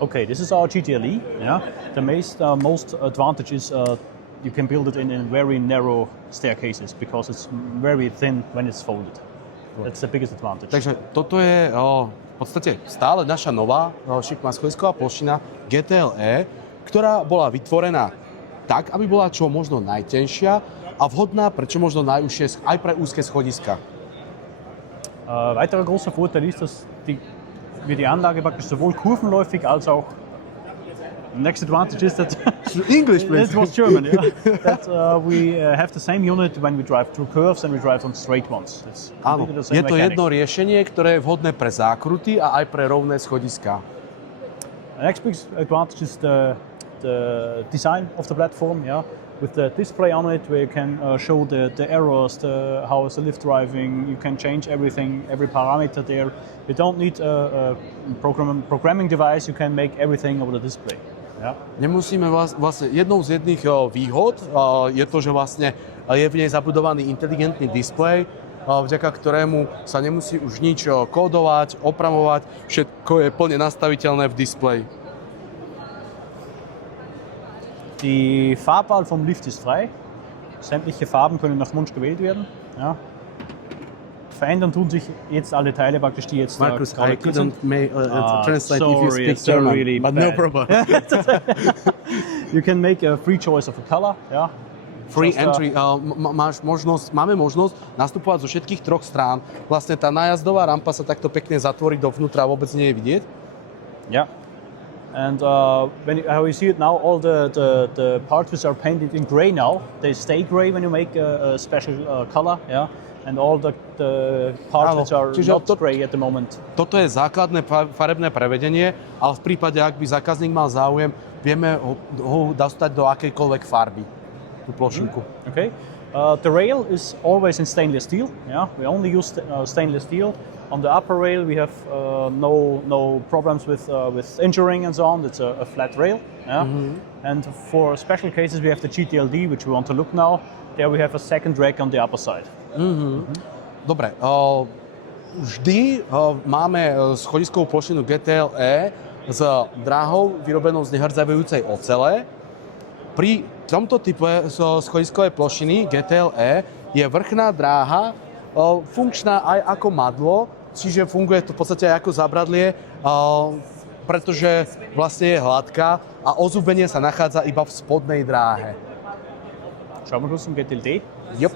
Okay, this is our GTLE. Yeah, the most advantage is you can build it in very narrow staircases because it's very thin when it's folded. That's the biggest advantage. Takže toto je v podstate stále naša nová šikma schodisková plošina GTLE, ktorá bola vytvorená tak, aby bola čo možno najtenšia a vhodná pre čo možno najúžšie aj pre úzke schodiska. Weiterer großer Vorteil ist, dass wir die Anlage praktisch sowohl kurvenläufig als auch. Next advantage is that English, please. It was German, yeah. That we have the same unit when we drive through curves and we drive on straight ones. It's Áno, completely the same je to mechanics. jedno riešenie, ktoré je vhodné pre zákruty a aj pre rovné schodiska. The next big advantage is the design of the platform, yeah. With the display on it, where you can show the errors, how is the lift driving. You can change everything, every parameter there. You don't need a programming device. You can make everything over the display. Yeah. Nemusíme vlastne jednou z jedných výhod je to, že vlastne je v nej zabudovaný inteligentný displej, vďaka ktorému sa nemusí už nič kódovať, opravovať, všetko je plne nastaviteľné v displeji. Die Farbwahl vom Lift ist frei. Sämtliche Farben können nach Wunsch gewählt werden. Ja. Verändern tun sich jetzt alle Teile praktisch, die jetzt Markus, I gerade couldn't translate if you sorry, speak it's so German, really but no bad. problem. You can make a free choice of a color. Yeah. Free Just, entry, máme možnosť nastupovať zo všetkých troch strán. Vlastne tá nájazdová rampa sa takto pekne zatvorí dovnútra a vôbec nie je vidieť. Yeah. And how you see it now, all the parts which are painted in gray now, they stay gray when you make a special color, yeah. And all the parts Áno, which are čiže not gray at the moment. Toto je základné farebné prevedenie, ale v prípade, ak by zákazník mal záujem, vieme ho dostať do akejkoľvek farby, tú plošinku. Okay. The rail is always in stainless steel. Yeah, we only use stainless steel. On the upper rail, we have no problems with injuring and so on. It's a flat rail. Yeah. And for special cases, we have the GTLD, which we want to look now. There we have a second rack on the upper side. Dobre, vždy máme schodiskovú plošinu GTLE s dráhou vyrobenou z nehrdzavejúcej ocele. Pri tomto type schodiskovej plošiny GTLE je vrchná dráha funkčná aj ako madlo, čiže funguje to v podstate aj ako zabradlie, pretože vlastne je hladká a ozúbenie sa nachádza iba v spodnej dráhe. Schauen wir uns zum GTLD. Yep.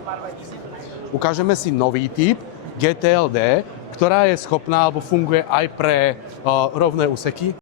Ukážeme si nový typ GTLD, ktorá je schopná alebo funguje aj pre rovné úseky.